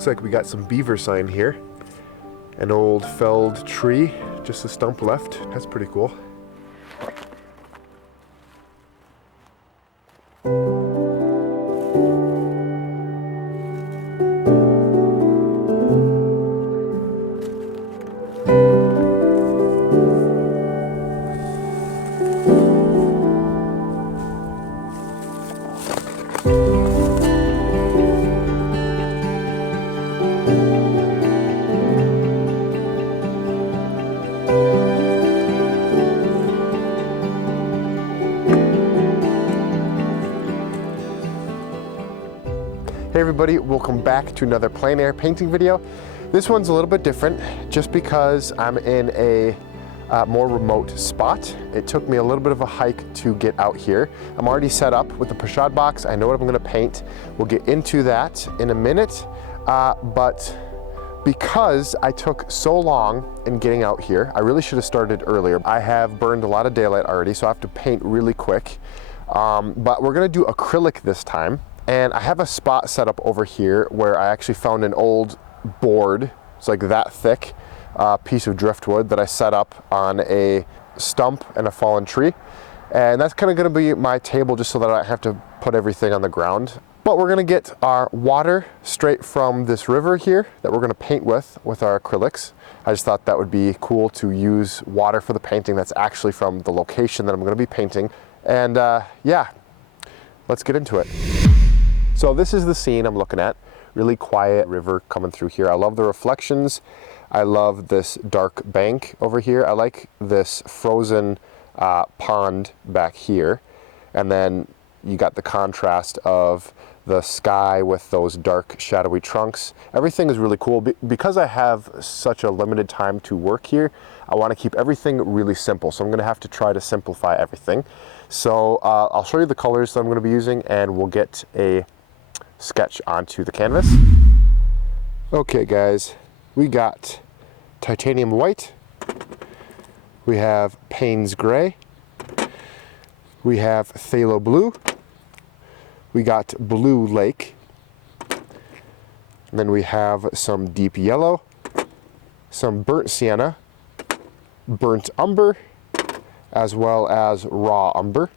Looks like we got some beaver sign here. An old felled tree, just a stump left. That's pretty cool. Hey everybody, welcome back to another plein air painting video. This one's a little bit different just because I'm in a more remote spot. It took me a little bit of a hike to get out here. I'm already set up with the pochade box. I know what I'm gonna paint. We'll get into that in a minute, but because I took so long in getting out here, I really should have started earlier. I have burned a lot of daylight already, so I have to paint really quick. But we're gonna do acrylic this time. And I have a spot set up over here where I actually found an old board. It's like that thick piece of driftwood that I set up on a stump and a fallen tree. And that's kind of gonna be my table just so that I don't have to put everything on the ground. But we're gonna get our water straight from this river here that we're gonna paint with our acrylics. I just thought that would be cool to use water for the painting that's actually from the location that I'm gonna be painting. And yeah, let's get into it. So this is the scene I'm looking at. Really quiet river coming through here. I love the reflections. I love this dark bank over here. I like this frozen pond back here. And then you got the contrast of the sky with those dark shadowy trunks. Everything is really cool. Because I have such a limited time to work here, I want to keep everything really simple. So I'm going to have to try to simplify everything. So I'll show you the colors that I'm going to be using and we'll get a sketch onto the canvas. Okay guys, we got titanium white, we have Payne's gray, we have phthalo blue, we got blue lake, and then we have some deep yellow, some burnt sienna, burnt umber, as well as raw umber,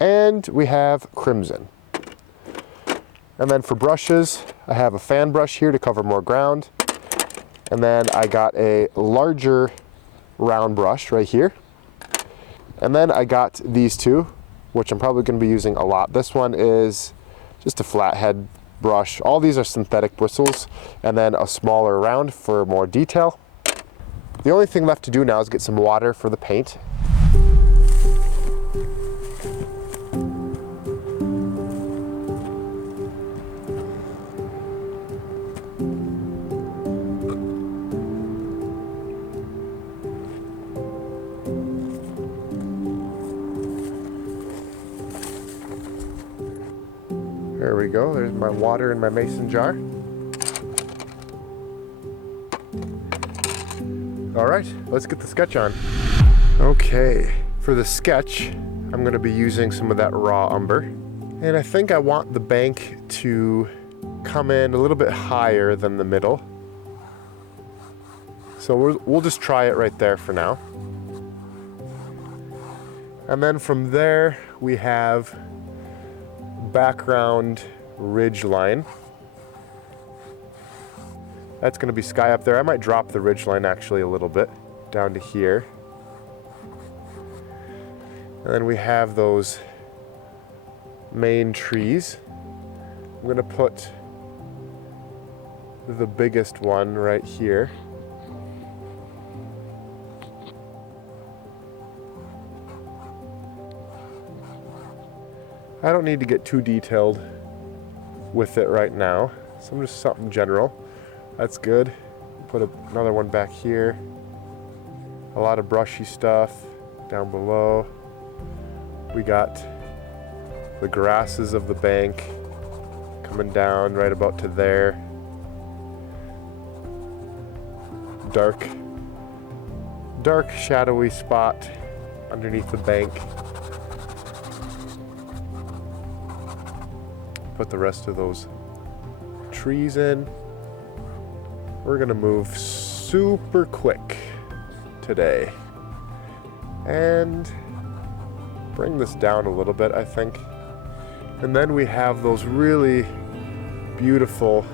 and we have crimson. And then for brushes, I have a fan brush here to cover more ground. And then I got a larger round brush right here. And then I got these two, which I'm probably gonna be using a lot. This one is just a flathead brush. All these are synthetic bristles, and then a smaller round for more detail. The only thing left to do now is get some water for the paint. There we go, there's my water in my mason jar. All right, let's get the sketch on. Okay, for the sketch, I'm gonna be using some of that raw umber. And I think I want the bank to come in a little bit higher than the middle. So we'll just try it right there for now. And then from there, we have background ridge line. That's going to be sky up there. I might drop the ridge line actually a little bit down to here. And then we have those main trees. I'm going to put the biggest one right here. I don't need to get too detailed with it right now, so I'm just something general. That's good. Put another one back here. A lot of brushy stuff down below. We got the grasses of the bank coming down right about to there. Dark shadowy spot underneath the bank. Put the rest of those trees in. We're gonna move super quick today and bring this down a little bit, I think. And then we have those really beautiful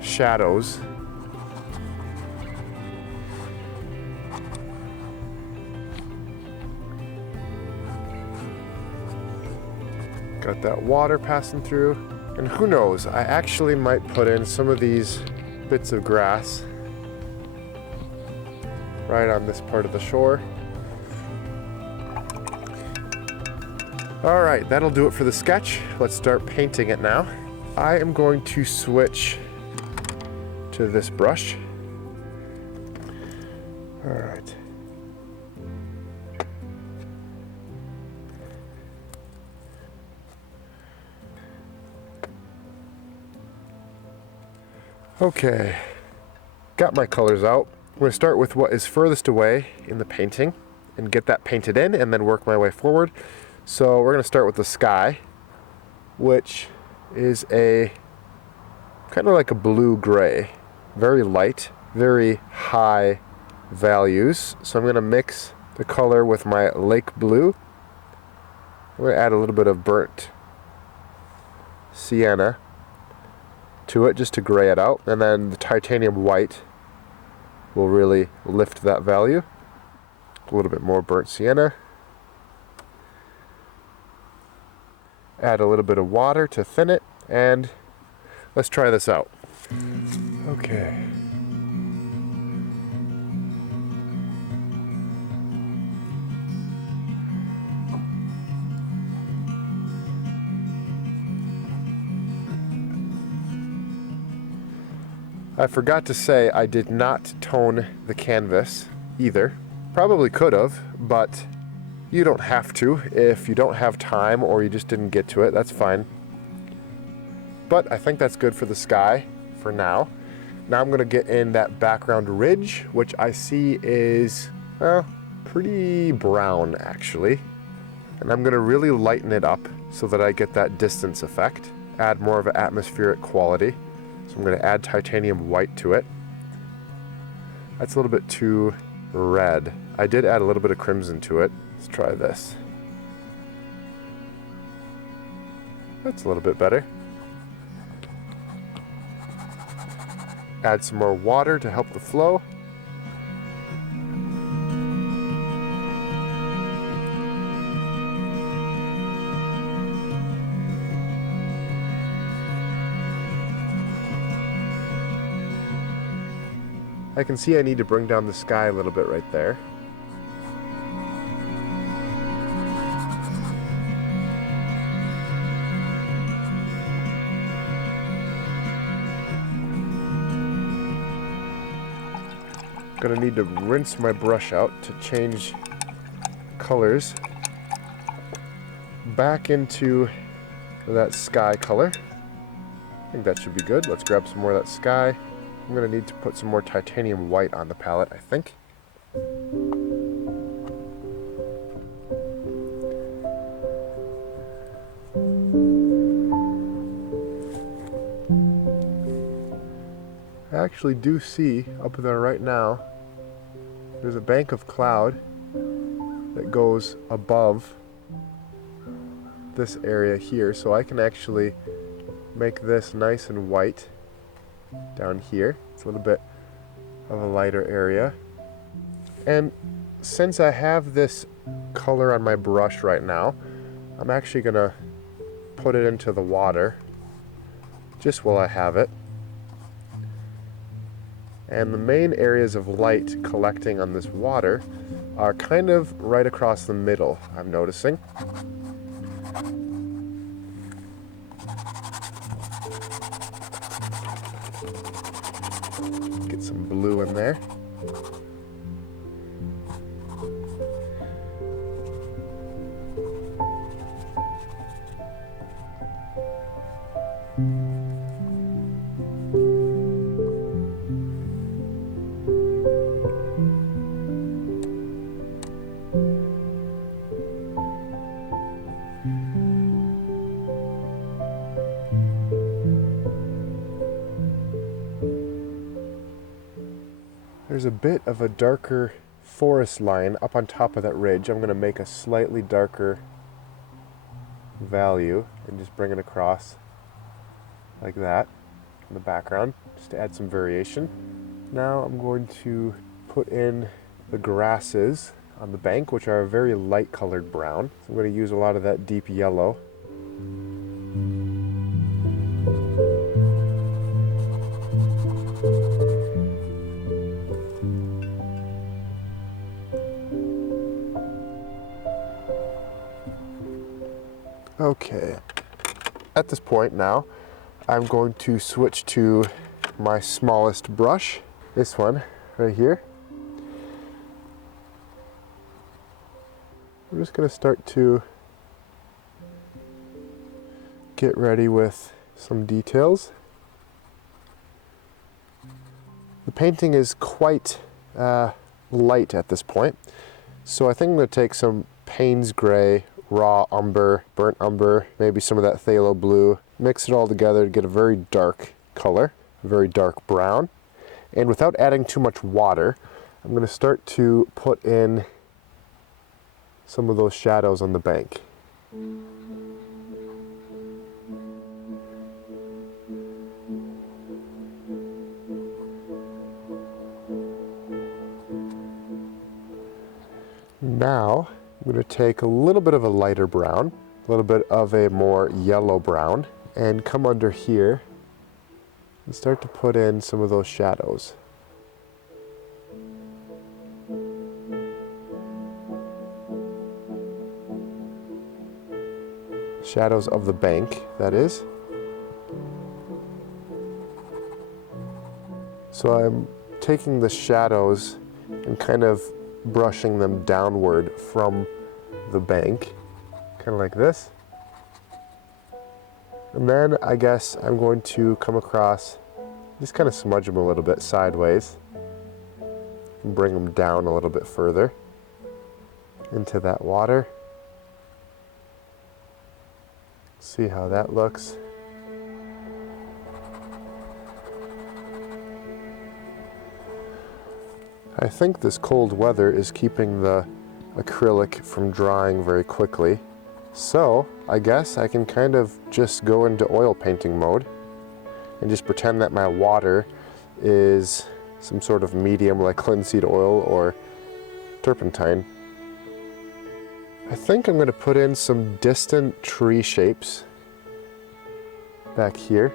shadows. Got that water passing through. And who knows, I actually might put in some of these bits of grass right on this part of the shore. All right, that'll do it for the sketch. Let's start painting it now. I am going to switch to this brush. All right. Okay, got my colors out. I'm going to start with what is furthest away in the painting and get that painted in and then work my way forward. So we're going to start with the sky, which is a kind of like a blue-gray, very light, very high values. So I'm going to mix the color with my lake blue. I'm going to add a little bit of burnt sienna to it just to gray it out, and then the titanium white will really lift that value. A little bit more burnt sienna. Add a little bit of water to thin it, and let's try this out. Okay. I forgot to say I did not tone the canvas either. Probably could have, but you don't have to if you don't have time or you just didn't get to it. That's fine. But I think that's good for the sky for now. Now I'm going to get in that background ridge, which I see is pretty brown actually. And I'm going to really lighten it up so that I get that distance effect, add more of an atmospheric quality. So I'm going to add titanium white to it. That's a little bit too red. I did add a little bit of crimson to it. Let's try this. That's a little bit better. Add some more water to help the flow. I can see I need to bring down the sky a little bit right there. Gonna need to rinse my brush out to change colors back into that sky color. I think that should be good. Let's grab some more of that sky. I'm going to need to put some more titanium white on the palette, I think. I actually do see up there right now, there's a bank of cloud that goes above this area here, so I can actually make this nice and white down here. It's a little bit of a lighter area. And since I have this color on my brush right now, I'm actually gonna put it into the water just while I have it. And the main areas of light collecting on this water are kind of right across the middle, I'm noticing. Get some blue in there. there's a bit of a darker forest line up on top of that ridge. I'm going to make a slightly darker value and just bring it across like that in the background, just to add some variation. Now I'm going to put in the grasses on the bank, which are a very light colored brown. So I'm going to use a lot of that deep yellow. Okay, at this point now, I'm going to switch to my smallest brush, this one right here. I'm just going to start to get ready with some details. The painting is quite light at this point, so I think I'm going to take some Payne's Gray, raw umber, burnt umber, maybe some of that phthalo blue, mix it all together to get a very dark color, a very dark brown. And without adding too much water, I'm going to start to put in some of those shadows on the bank. Now, I'm going to take a little bit of a lighter brown, a little bit of a more yellow brown, and come under here and start to put in some of those shadows. Shadows of the bank, that is. So I'm taking the shadows and kind of brushing them downward from the bank, kind of like this. And then I guess I'm going to come across, just kind of smudge them a little bit sideways and bring them down a little bit further into that water. See how that looks. I think this cold weather is keeping the acrylic from drying very quickly. So I guess I can kind of just go into oil painting mode and just pretend that my water is some sort of medium like linseed oil or turpentine. I think I'm going to put in some distant tree shapes back here.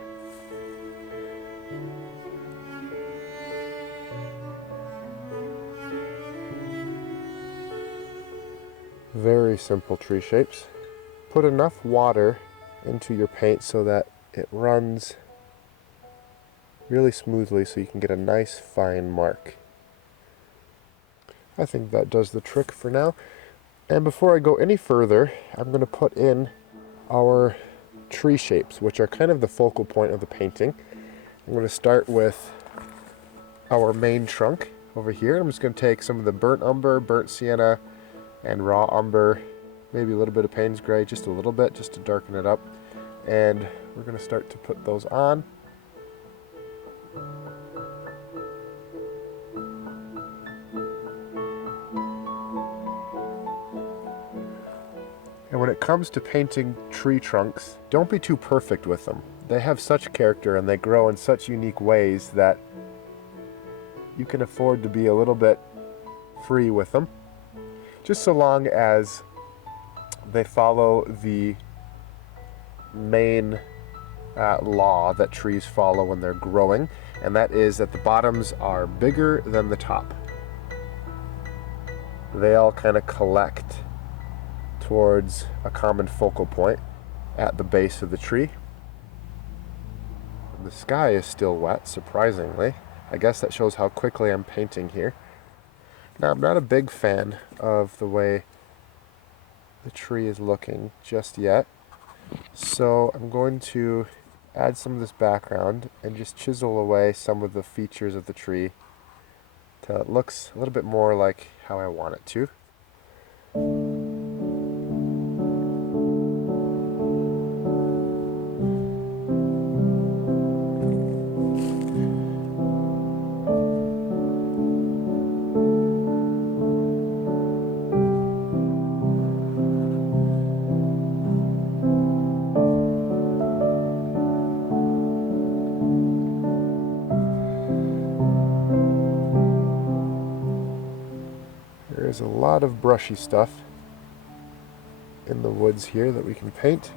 Very simple tree shapes. Put enough water into your paint so that it runs really smoothly so you can get a nice fine mark. I think that does the trick for now. And before I go any further, I'm going to put in our tree shapes, which are kind of the focal point of the painting. I'm going to start with our main trunk over here. I'm just going to take some of the burnt umber, burnt sienna, and raw umber, maybe a little bit of Payne's Gray, just a little bit, just to darken it up. And we're going to start to put those on. And when it comes to painting tree trunks, don't be too perfect with them. They have such character and they grow in such unique ways that you can afford to be a little bit free with them. Just so long as they follow the main law that trees follow when they're growing, and that is that the bottoms are bigger than the top. They all kind of collect towards a common focal point at the base of the tree. The sky is still wet, surprisingly. I guess that shows how quickly I'm painting here. Now, I'm not a big fan of the way the tree is looking just yet, so I'm going to add some of this background and just chisel away some of the features of the tree till it looks a little bit more like how I want it to. There's a lot of brushy stuff in the woods here that we can paint.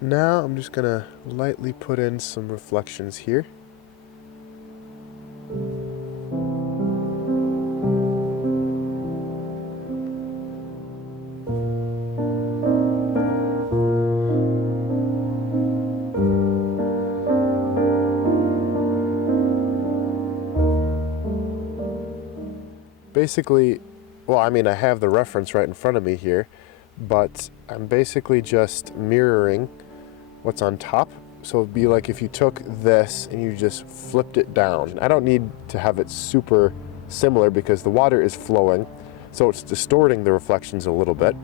Now I'm just gonna lightly put in some reflections here. Basically, well, I mean, I have the reference right in front of me here, but I'm basically just mirroring what's on top. So it'd be like if you took this and you just flipped it down. I don't need to have it super similar because the water is flowing, so it's distorting the reflections a little bit.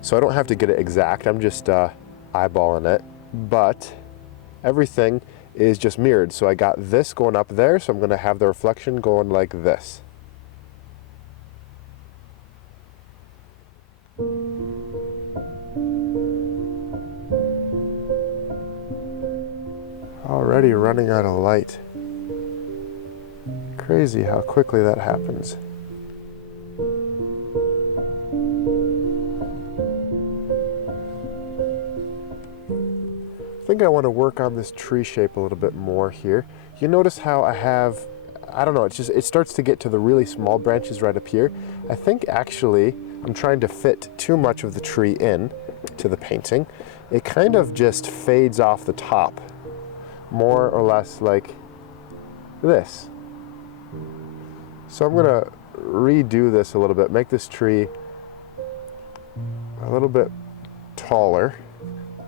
So I don't have to get it exact, I'm just eyeballing it, but everything is just mirrored. So I got this going up there, so I'm gonna have the reflection going like this. Already running out of light. Crazy how quickly that happens. I think I want to work on this tree shape a little bit more here. You notice how I have, I don't know, it starts to get to the really small branches right up here. I think actually I'm trying to fit too much of the tree in to the painting. It kind of just fades off the top, more or less like this. So I'm gonna redo this a little bit, make this tree a little bit taller.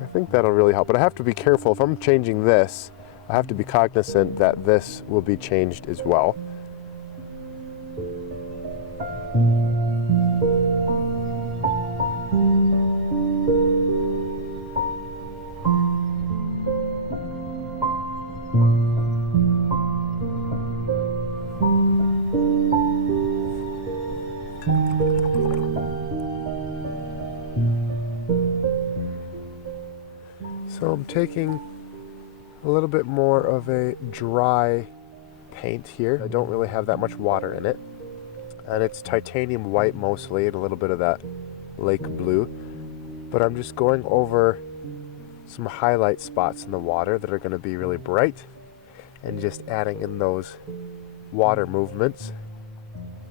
I think that'll really help, but I have to be careful. If I'm changing this, I have to be cognizant that this will be changed as well. So I'm taking a little bit more of a dry paint here. I don't really have that much water in it. And it's titanium white mostly, and a little bit of that lake blue. But I'm just going over some highlight spots in the water that are going to be really bright, and just adding in those water movements.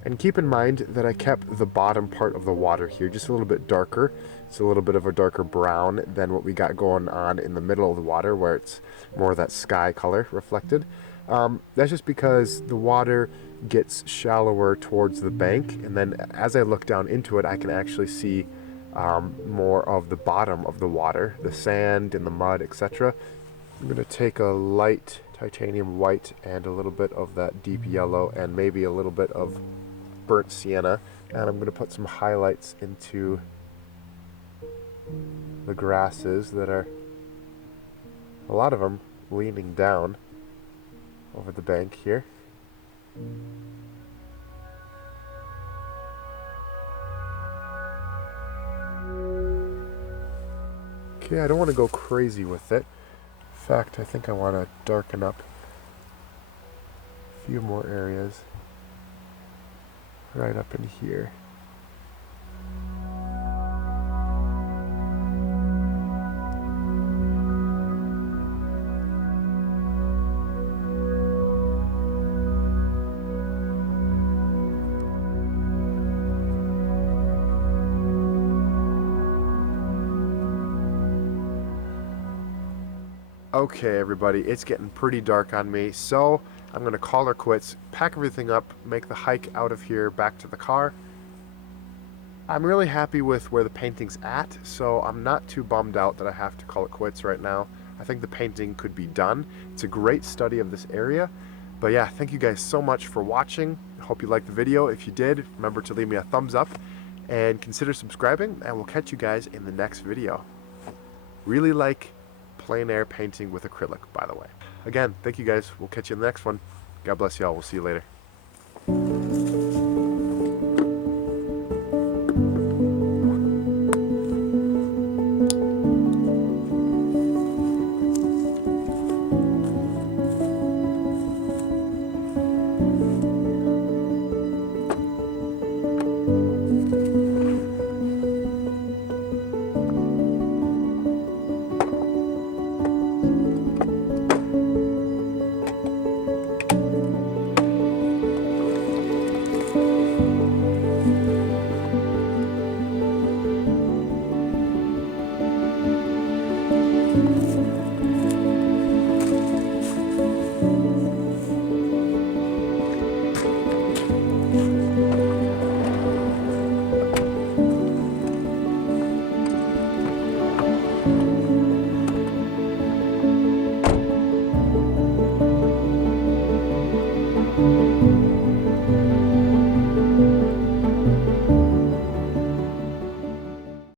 And keep in mind that I kept the bottom part of the water here just a little bit darker. It's a little bit of a darker brown than what we got going on in the middle of the water, where it's more of that sky color reflected. That's just because the water gets shallower towards the bank, and then as I look down into it, I can actually see more of the bottom of the water, the sand and the mud, etc. I'm going to take a light titanium white and a little bit of that deep yellow and maybe a little bit of burnt sienna, and I'm going to put some highlights into the grasses that are, a lot of them leaning down over the bank here. Okay, I don't want to go crazy with it. In fact, I think I want to darken up a few more areas right up in here. Okay, everybody, it's getting pretty dark on me, so I'm going to call her quits, pack everything up, make the hike out of here back to the car. I'm really happy with where the painting's at, so I'm not too bummed out that I have to call it quits right now. I think the painting could be done. It's a great study of this area. But yeah, thank you guys so much for watching. I hope you liked the video. If you did, remember to leave me a thumbs up and consider subscribing, and we'll catch you guys in the next video. Really like plein air painting with acrylic, by the way. Again, thank you guys. We'll catch you in the next one. God bless y'all. We'll see you later.